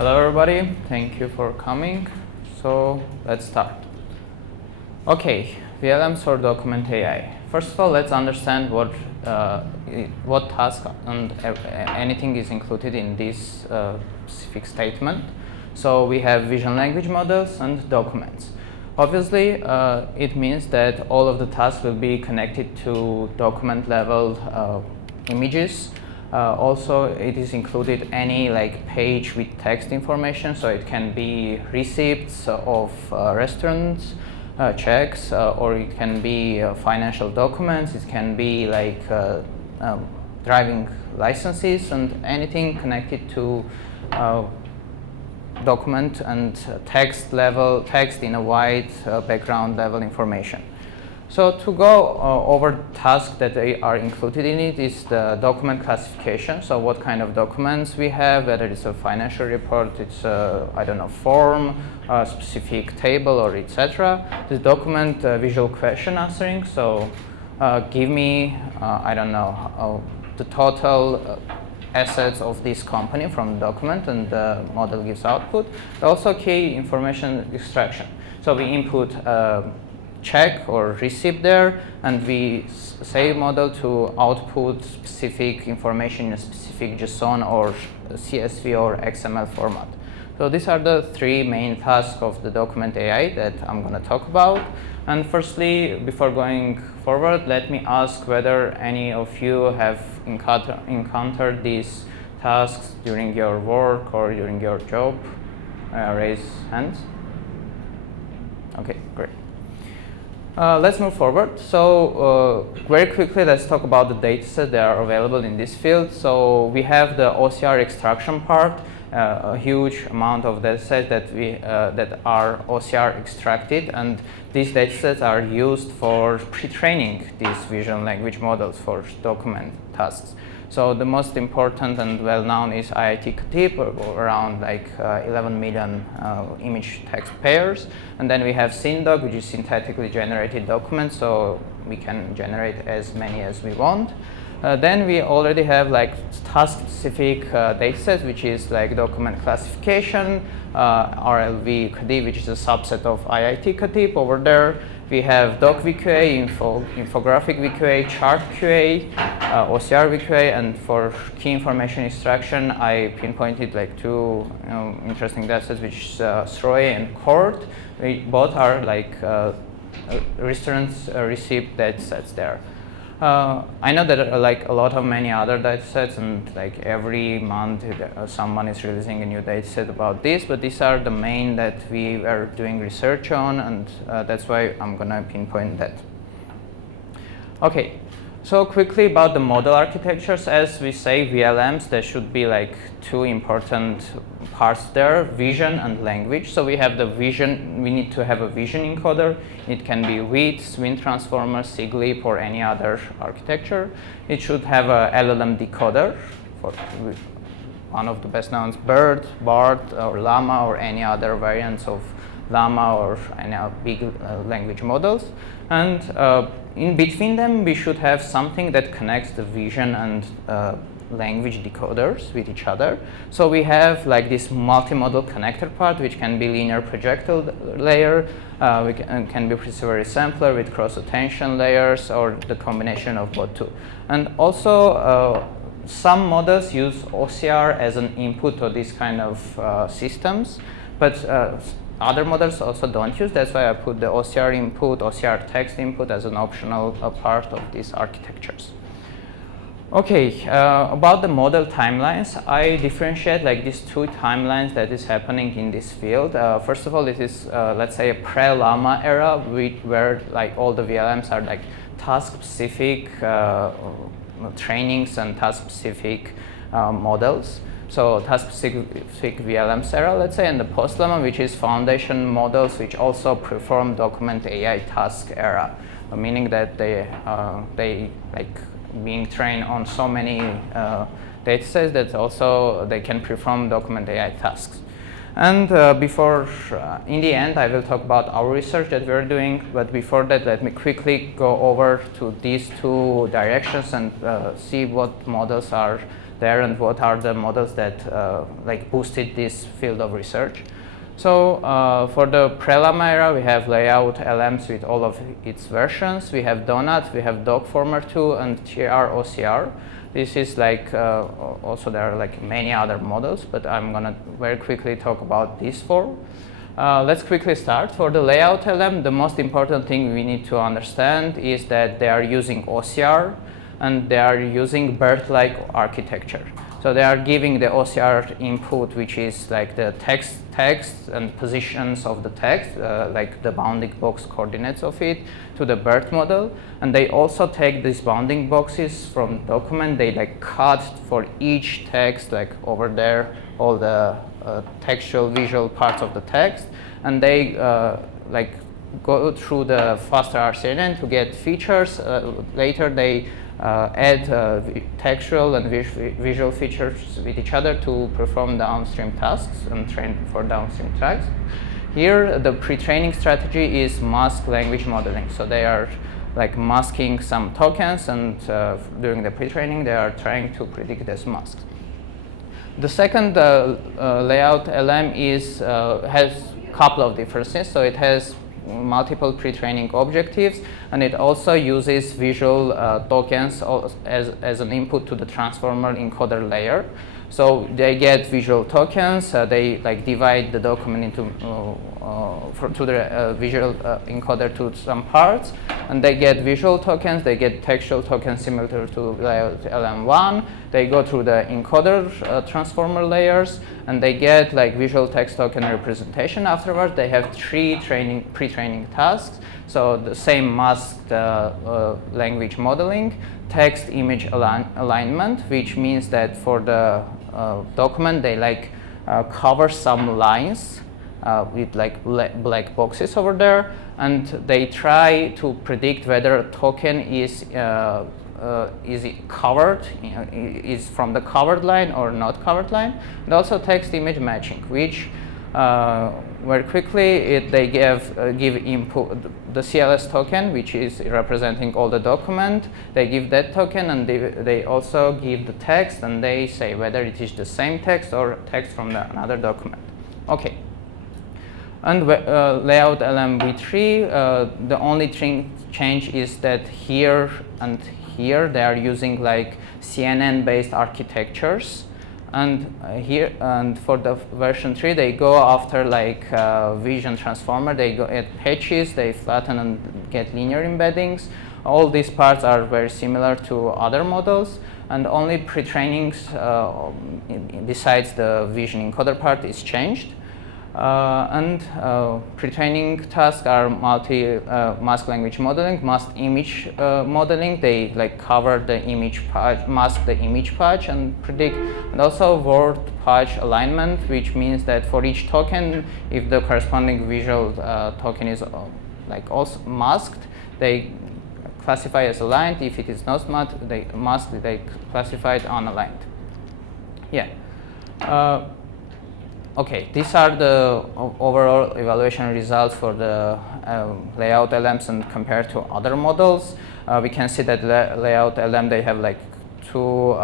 Hello everybody, thank you for coming. So let's start. Okay, VLMs or document AI. First of all, let's understand what task and anything is included in this specific statement. So we have vision language models and documents. Obviously, it means that all of the tasks will be connected to document level images. Also, it is included any page with text information, so it can be receipts of restaurants, checks, or it can be financial documents. It can be driving licenses and anything connected to document and text in a wide background level information. So to go over tasks that are included in it is the document classification. So what kind of documents we have, whether it's a financial report, it's a form, a specific table, or etc. The document visual question answering. So give me the total assets of this company from the document, and the model gives output. Also key information extraction. So we input check or receipt there, and we say model to output specific information in a specific JSON or CSV or XML format. So these are the three main tasks of the document AI that I'm going to talk about. And firstly, before going forward, let me ask whether any of you have encountered these tasks during your work or during your job. Raise hands. Okay, great. Let's move forward. So very quickly, let's talk about the datasets that are available in this field. So we have the OCR extraction part, a huge amount of datasets that are OCR extracted, and these datasets are used for pre-training these vision language models for document tasks. So the most important and well-known is IIT Khatib, around 11 million image text pairs. And then we have SynDoc, which is synthetically generated documents, so we can generate as many as we want. Then we already have task-specific datasets, which is document classification, RLV Khatib, which is a subset of IIT Khatib. Over there, we have Doc VQA, infographic VQA, chart QA, OCR VQA, and for key information extraction, I pinpointed two interesting datasets, which is SROE and CORD. Both are restaurants receipt datasets there. I know that a lot of many other datasets, and every month someone is releasing a new dataset about this, but these are the main that we are doing research on, and that's why I'm gonna pinpoint that. Okay, so quickly about the model architectures. As we say, VLMs, there should be two important parts there, vision and language. So we have the vision, we need to have a vision encoder. It can be WITS, Wind Transformer, SIGLIP, or any other architecture. It should have a LLM decoder, for one of the best known, BERT, BART, or Llama, or any other variants of Llama or any big language models. And in between them, we should have something that connects the vision and language decoders with each other. So we have this multimodal connector part, which can be linear projectile layer, can be perceivable sampler with cross attention layers, or the combination of both two. And also, some models use OCR as an input to these kind of systems, but other models also don't use. That's why I put the OCR input, OCR text input as an optional part of these architectures. Okay, about the model timelines, I differentiate these two timelines that is happening in this field. First of all, it is, let's say, a pre-Llama era, where all the VLMs are task-specific trainings and task-specific models. So task-specific VLMs era, let's say, and the post-Llama, which is foundation models, which also perform document AI task era, meaning that they being trained on so many datasets that also they can perform document AI tasks. And in the end, I will talk about our research that we're doing, but before that, let me quickly go over to these two directions and see what models are there and what are the models that like boosted this field of research. So for the prelam era, we have layout LMs with all of its versions. We have Donut, we have Dogformer2, and TR OCR. This is like, also there are like many other models, but I'm gonna very quickly talk about these four. Let's quickly start. For the layout LM, the most important thing we need to understand is that they are using OCR and they are using BERT-like architecture. So they are giving the OCR input, which is like the text and positions of the text, like the bounding box coordinates of it, to the BERT model. And they also take these bounding boxes from document. They like cut for each text, like over there, all the textual, visual parts of the text, and they like go through the faster RCNN to get features. Later, they add textual and visual features with each other to perform downstream tasks and train for downstream tasks. Here, the pre-training strategy is mask language modeling. So they are like masking some tokens, and during the pre-training, they are trying to predict these masks. The second layout LM has a couple of differences. So it has multiple pre-training objectives, and it also uses visual tokens as an input to the transformer encoder layer. So they get visual tokens. They like divide the document into to the visual encoder to some parts, and they get visual tokens. They get textual tokens similar to layout LM1. They go through the encoder transformer layers, and they get like visual text token representation afterwards. They have three pre-training tasks. So the same masked language modeling, text image alignment, which means that for the document they like cover some lines with like black boxes over there, and they try to predict whether a token is covered, is from the covered line or not covered line, and also text image matching, which very quickly they give input the CLS token, which is representing all the document. They give that token, and they also give the text, and they say whether it is the same text or text from another document. Okay. And layout LMV3, the only change is that here and here they are using like CNN-based architectures. And here, and for the version 3, they go after like vision transformer. They go at patches, they flatten and get linear embeddings. All these parts are very similar to other models, and only pre-trainings besides the vision encoder part is changed. Pre-training tasks are mask language modeling, mask image modeling. They like cover the image patch, mask the image patch, and predict, and also word patch alignment, which means that for each token, if the corresponding visual token is like also masked, they classify as aligned. If it is not masked, they classify it unaligned. Yeah. Okay, these are the overall evaluation results for the layout LMs, and compared to other models, we can see that layout LM, they have like two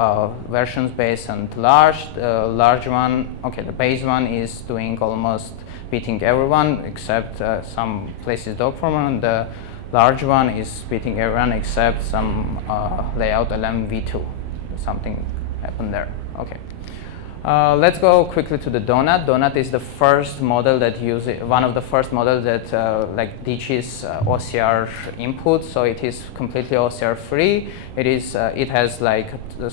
versions, base and large. The large one, okay, the base one is doing almost beating everyone except some places Dogformer, and the large one is beating everyone except some layout LM V2. Something happened there. Okay. Let's go quickly to the Donut. Donut is the first model that uses, one of the first models that like ditches OCR input. So it is completely OCR free. It has like the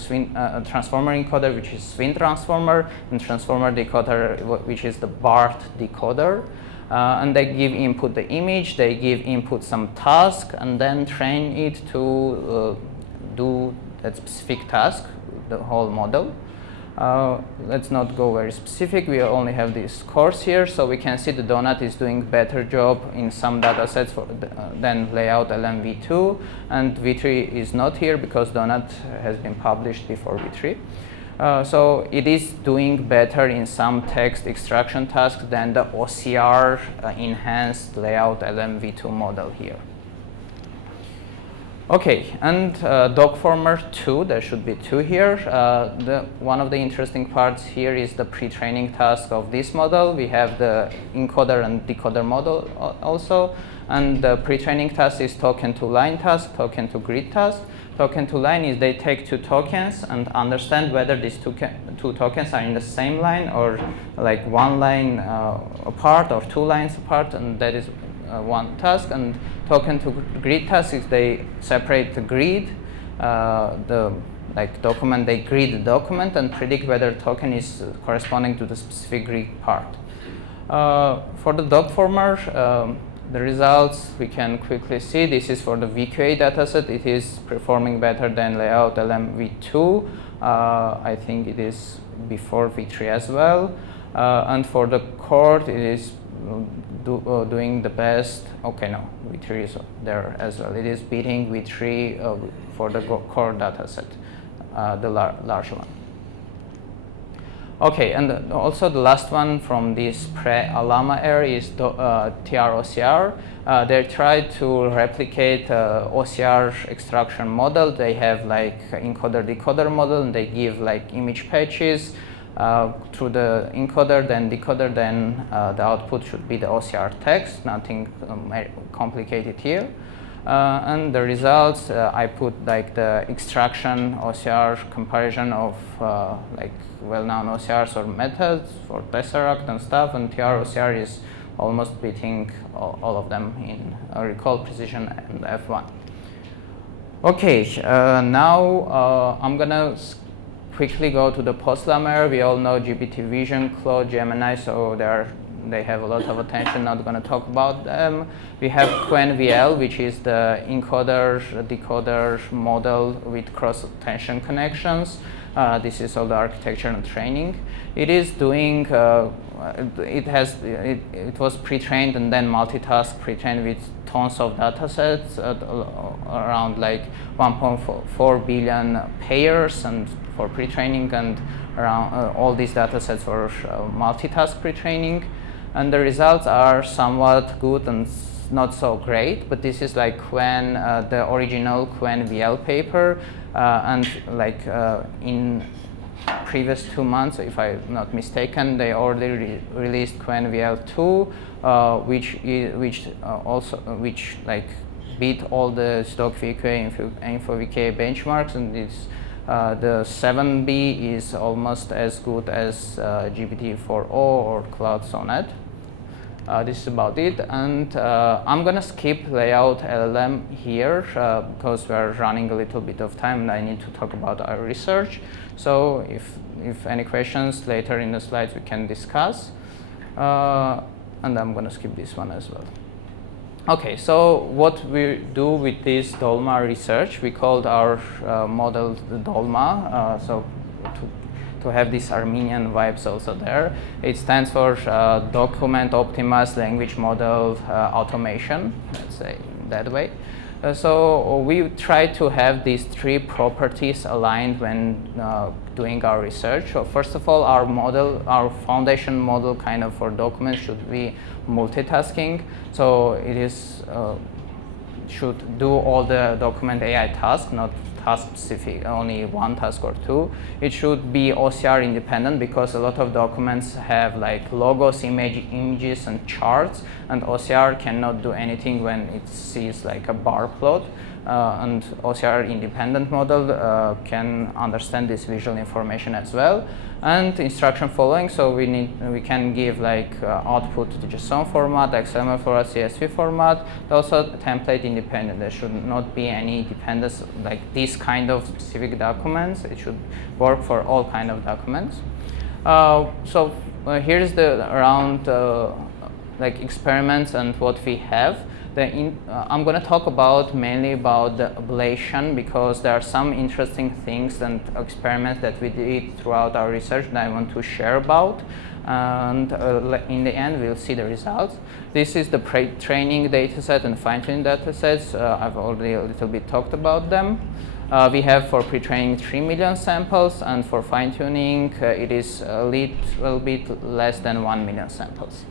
transformer encoder, which is swing transformer, and transformer decoder, which is the BART decoder. And they give input the image. They give input some task, and then train it to do that specific task, the whole model. Let's not go very specific. We only have this scores here, so we can see the Donut is doing better job in some data sets than layout LMV2, and V3 is not here because Donut has been published before V3. So it is doing better in some text extraction tasks than the OCR enhanced layout LMV2 model here. Okay, and dogformer 2, there should be 2 here. One of the interesting parts here is the pre-training task of this model. We have the encoder and decoder model also, and the pre-training task is token to line task, token to grid task. Token to line is they take 2 tokens and understand whether these 2 tokens are in the same line or like 1 line apart or 2 lines apart, and that is one task. And token to grid task is they separate the grid, document, they grid the document and predict whether token is corresponding to the specific grid part. For the dogformer, the results we can quickly see. This is for the VQA dataset. It is performing better than layout LM v2. I think it is before v3 as well. And for the chord, it is doing the best. Okay, no, v3 is there as well. It is beating v3 for the core dataset, the large one. Okay, and also the last one from this pre-Alama era is TR-OCR. They tried to replicate OCR extraction model. They have like encoder-decoder model, and they give like image patches through the encoder, then decoder, then the output should be the OCR text. Nothing complicated here. And the results, I put like the extraction OCR comparison of like well-known OCRs or methods for Tesseract and stuff, and TR-OCR is almost beating all of them in recall precision and F1. Okay, now I'm gonna quickly go to the post-Llama era. We all know GPT Vision, Claude, Gemini, so they have a lot of attention. Not going to talk about them. We have QuenVL, which is the encoder-decoder model with cross-attention connections. This is all the architecture and training. It is doing. It was pre-trained and then multitask pre-trained with tons of data sets, around like 1.4 billion pairs, and for pre-training, and around all these data sets for multitask pre-training. And the results are somewhat good and not so great, but this is like when the original QuenVL paper, and like in previous 2 months, if I'm not mistaken, they already released QuenVL 2, which like beat all the stock VQA info VQA benchmarks, and it's the 7B is almost as good as GPT-4o or Cloud Sonnet. This is about it, and I'm gonna skip layout LLM here because we're running a little bit of time and I need to talk about our research. So if any questions later in the slides we can discuss, and I'm gonna skip this one as well. Okay, so what we do with this DOLMA research, we called our model the DOLMA, so to have these Armenian vibes also there. It stands for Document Optimized Language Model Automation, let's say that way. So we try to have these 3 properties aligned when doing our research. So first of all, our foundation model kind of for documents should be multitasking. So it is should do all the document AI tasks, not task specific, only one task or 2. It should be OCR independent because a lot of documents have like logos, images and charts, and OCR cannot do anything when it sees like a bar plot. And OCR independent model can understand this visual information as well. And instruction following, so we can give like output to JSON format, XML format, CSV format. Also template independent. There should not be any dependence like this kind of specific documents. It should work for all kind of documents. Here's the around like experiments and what we have. I'm going to talk mainly about the ablation because there are some interesting things and experiments that we did throughout our research that I want to share about. And in the end, we'll see the results. This is the training dataset and fine-tuning datasets. I've already a little bit talked about them. We have for pre-training 3 million samples, and for fine-tuning, it is a little bit less than 1 million samples.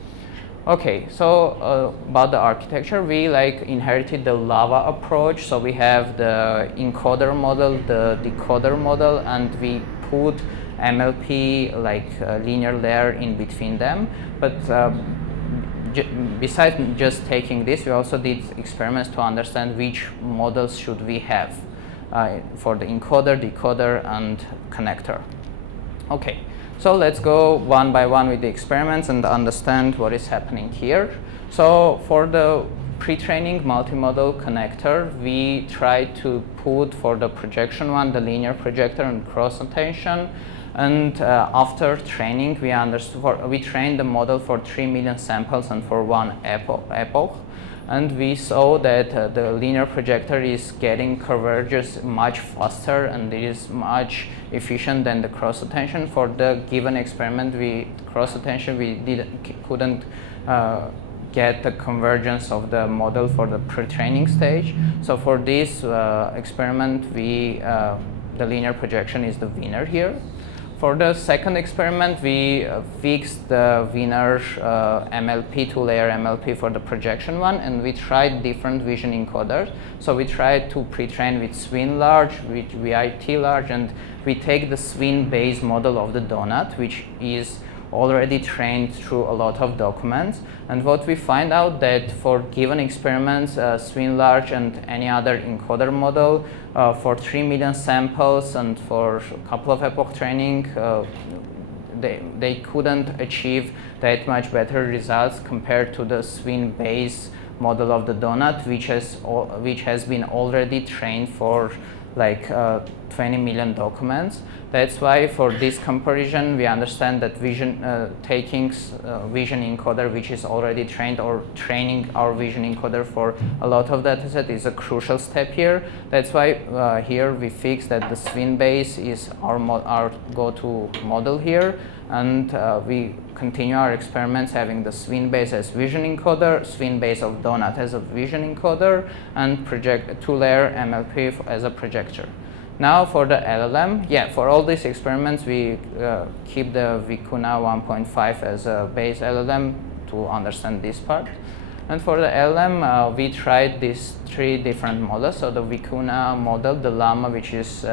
Okay, so about the architecture, we inherited the lava approach. So we have the encoder model, the decoder model, and we put MLP linear layer in between them. But besides just taking this, we also did experiments to understand which models should we have for the encoder, decoder, and connector. Okay. So let's go one by one with the experiments and understand what is happening here. So for the pre-training multimodal connector, we try to put for the projection one the linear projector and cross attention. And after training, we trained the model for 3 million samples and for one epoch. And we saw that the linear projector is getting converges much faster and it is much efficient than the cross attention. For the given experiment, cross attention we couldn't get the convergence of the model for the pre-training stage. So for this experiment, the linear projection is the winner here. For the second experiment, we fixed the winner MLP, two-layer MLP for the projection one, and we tried different vision encoders. So we tried to pre-train with SWIN large, with VIT large, and we take the SWIN base model of the donut, which is already trained through a lot of documents. And what we find out that for given experiments, SWIN large and any other encoder model, for 3 million samples and for a couple of epoch training, they couldn't achieve that much better results compared to the SWIN base model of the donut, which has been already trained for 20 million documents. That's why for this comparison, we understand that taking vision encoder, which is already trained, or training our vision encoder for a lot of dataset is a crucial step here. That's why here we fix that the SWIN base is our go-to model here, and we continue our experiments having the SWIN base as vision encoder, SWIN base of donut as a vision encoder, and two-layer MLP as a projector. Now for the LLM, for all these experiments, we keep the Vicuna 1.5 as a base LLM to understand this part. And for the LLM, we tried these 3 different models. So the Vicuna model, the Llama, which is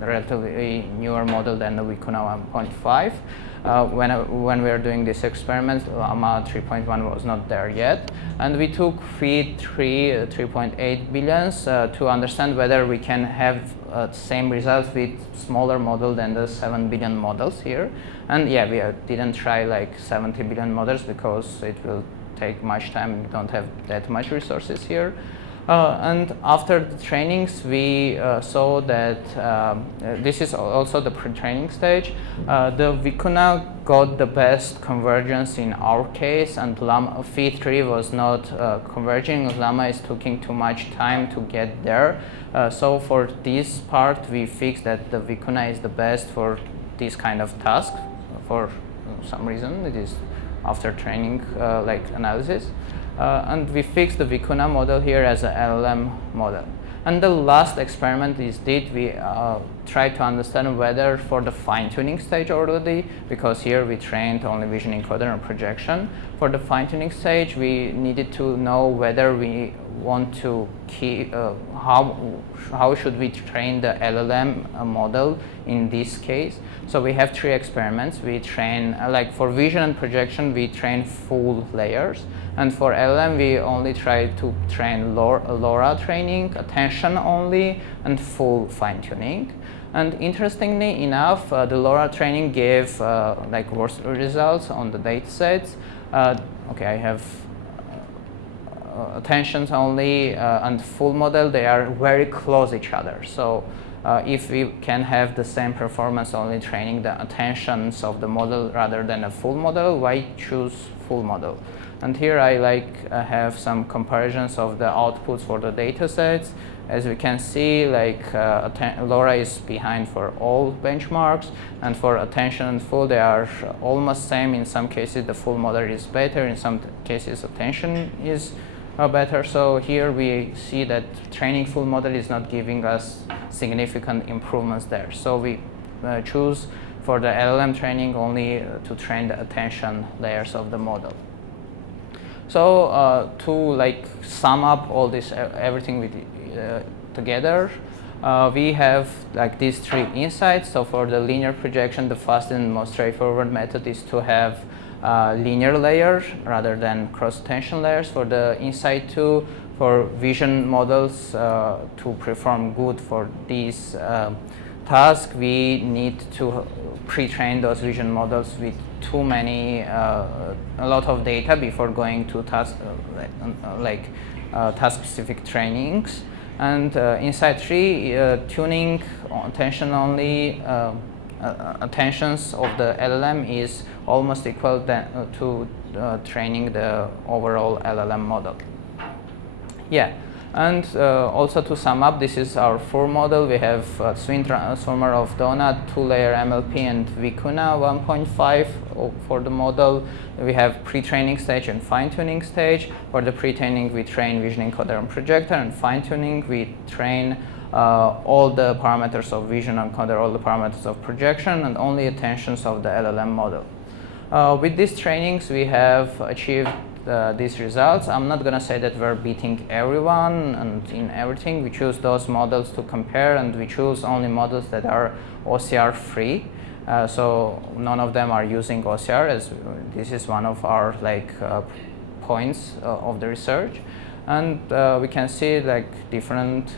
relatively newer model than the Vicuna 1.5. When we were doing this experiment, Llama 3.1 was not there yet. And we took feed 3.8 billions to understand whether we can have same results with smaller model than the 7 billion models here. And we didn't try 70 billion models because it will take much time. We don't have that much resources here. And after the trainings, we saw that this is also the pre-training stage. The Vicuna got the best convergence in our case, and Llama feed 3 was not converging. Llama is taking too much time to get there. So for this part, we fixed that the Vicuna is the best for this kind of task. For some reason, it is after training analysis. And we fixed the Vicuna model here as an LLM model. And the last experiment we tried to understand whether for the fine-tuning stage already, because here we trained only vision encoder and projection. For the fine-tuning stage, we needed to know whether we want to keep, how should we train the LLM model in this case. So we have 3 experiments. We train, for vision and projection, we train full layers. And for LLM, we only try to train LoRa training, attention only, and full fine-tuning. And interestingly enough, the LoRa training gave worse results on the data sets. Okay, I have attentions only and full model. They are very close each other. So if we can have the same performance only training the attentions of the model rather than a full model, why choose full model? And here I have some comparisons of the outputs for the data sets. As we can see, LoRa is behind for all benchmarks, and for attention and full, they are almost same. In some cases, the full model is better. In some cases, attention is better. So here we see that training full model is not giving us significant improvements there. So we choose for the LLM training only to train the attention layers of the model. So to like sum up all this everything with, together, we have like these three insights. So for the linear projection, the fastest and most straightforward method is to have linear layers rather than cross-attention layers. For the insight 2, for vision models to perform good for these tasks, we need to pre-train those vision models with too many, a lot of data before going to task, task-specific trainings. And insight 3, tuning attention only attentions of the LLM is almost equal to training the overall LLM model. Yeah, and also to sum up, this is our 4 model. We have swing transformer of donut, 2-layer MLP, and Vicuna 1.5 for the model. We have pre-training stage and fine-tuning stage. For the pre-training, we train vision encoder and projector, and fine-tuning, we train all the parameters of vision encoder, all the parameters of projection, and only attentions of the LLM model. With these trainings, we have achieved these results. I'm not going to say that we're beating everyone and in everything. We choose those models to compare, and we choose only models that are OCR free. So none of them are using OCR, as this is one of our points of the research. And we can see different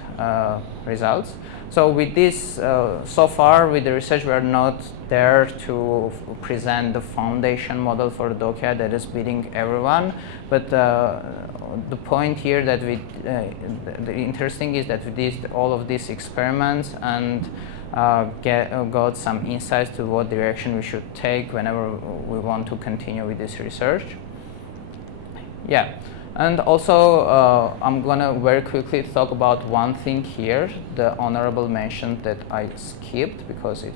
results. So with this, so far with the research, we are not there to present the foundation model for DocAI that is beating everyone. But the point here that the interesting is that we did all of these experiments and got some insights to what direction we should take whenever we want to continue with this research. Yeah. And also, I'm going to very quickly talk about one thing here, the honorable mention that I skipped because it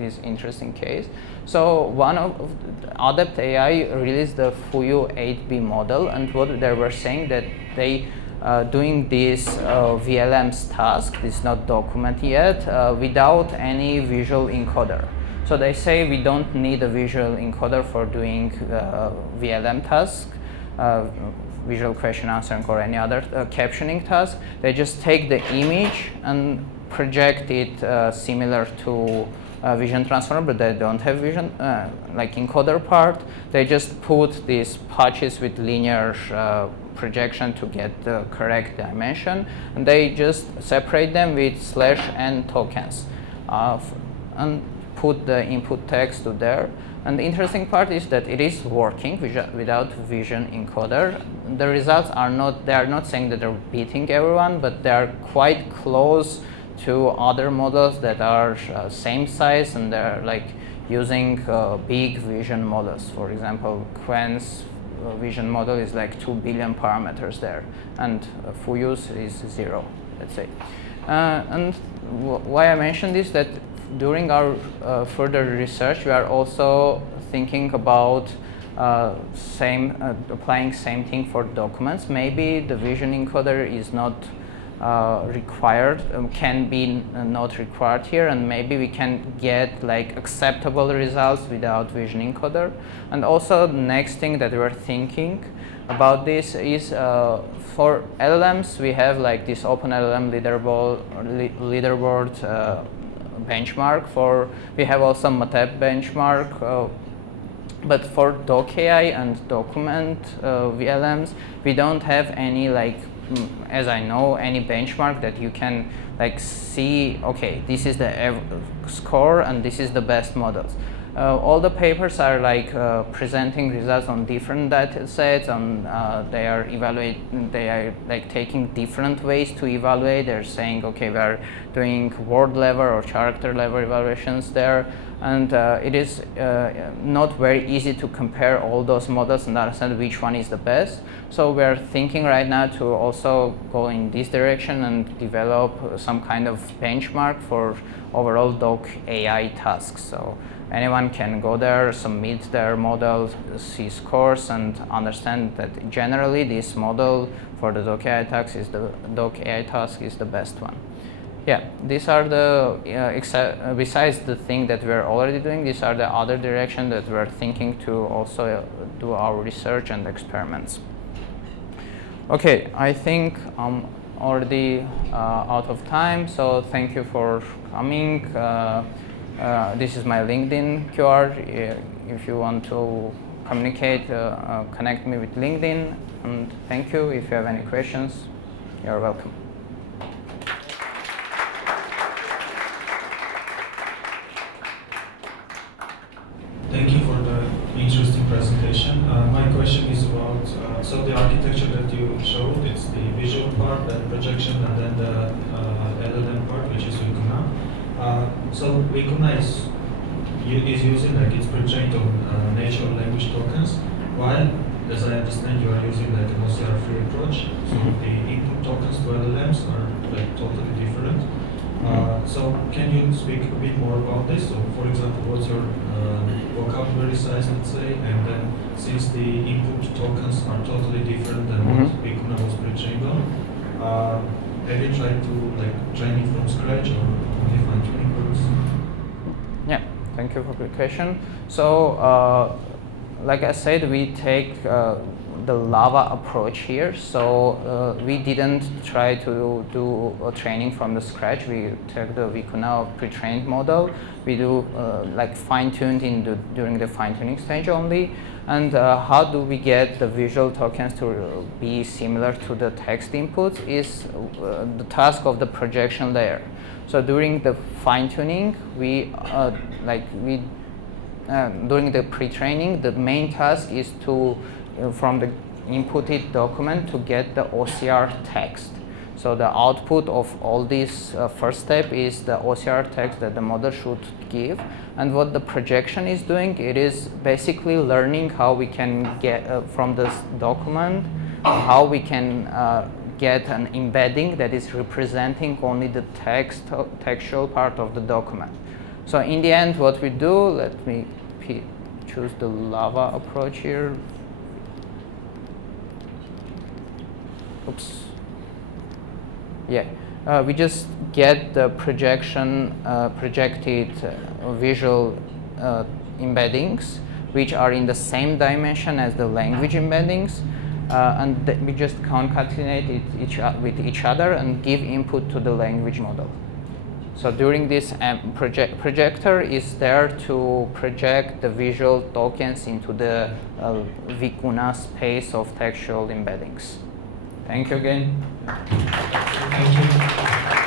is interesting case. So one of Adept AI released the Fuyu 8B model, and what they were saying that they doing this VLMs task, this is not documented yet, without any visual encoder. So they say we don't need a visual encoder for doing VLM task. Visual question answering or any other captioning task. They just take the image and project it similar to vision transformer, but they don't have vision encoder part. They just put these patches with linear projection to get the correct dimension, and they just separate them with /n tokens and put the input text to there. And the interesting part is that it is working without vision encoder. The results are they are not saying that they're beating everyone, but they are quite close to other models that are same size, and they're using big vision models. For example, Quen's vision model is 2 billion parameters there, and Fuyu's is 0, let's say. And why I mentioned this, that during our further research, we are also thinking about applying same thing for documents. Maybe the vision encoder is not required, can be not required here, and maybe we can get acceptable results without vision encoder. And also the next thing that we are thinking about this is for LLMs, we have this OpenLLM leaderboard benchmark. We have also MATEB benchmark, but for DocAI and document VLMs, we don't have any as I know, any benchmark that you can see, okay, this is the score and this is the best models. All the papers are presenting results on different data sets, and they are taking different ways to evaluate. They're saying, okay, we are doing word level or character level evaluations there, and it is not very easy to compare all those models and understand which one is the best. So we're thinking right now to also go in this direction and develop some kind of benchmark for overall DocAI tasks. So anyone can go there, submit their model, see scores, and understand that generally this model for the DocAI task is the best one. Yeah, these are the, besides the thing that we're already doing, these are the other direction that we're thinking to also do our research and experiments. Okay, I think I'm already out of time, so thank you for coming. This is my LinkedIn QR. If you want to communicate, connect me with LinkedIn. And thank you. If you have any questions, you're welcome. Thank you for the interesting presentation. My question is about, so the architecture that you showed, it's the visual part, the projection, and then the LLM part, which is Vicuna. So Vicuna is using, like, it's pre-trained on natural language tokens, while, as I understand, you are using like an OCR-free approach. So the input tokens to LLMs are like totally different. So can you speak a bit more about this? So for example, what's your vocabulary size, let's say, and then since the input tokens are totally different than what Vicuna was pre-trained on, have you tried to like train it from scratch or only fine-tuning groups? Yeah, thank you for the question. So, like I said, we take the lava approach here. So we didn't try to do a training from the scratch. We take the Vicuna pre-trained model. We do like fine-tuned during the fine-tuning stage only. And how do we get the visual tokens to be similar to the text inputs is the task of the projection layer. So during the fine-tuning, during the pre-training, the main task is to, from the inputted document, to get the OCR text. So the output of all this first step is the OCR text that the model should give. And what the projection is doing, it is basically learning how we can get from this document, how we can get an embedding that is representing only the textual part of the document. So in the end, what we do, let me choose the lava approach here. Oops. Yeah, we just get the projected visual embeddings, which are in the same dimension as the language embeddings, and we just concatenate it with each other and give input to the language model. So during this, projector is there to project the visual tokens into the Vicuna space of textual embeddings. Thank you again. Thank you.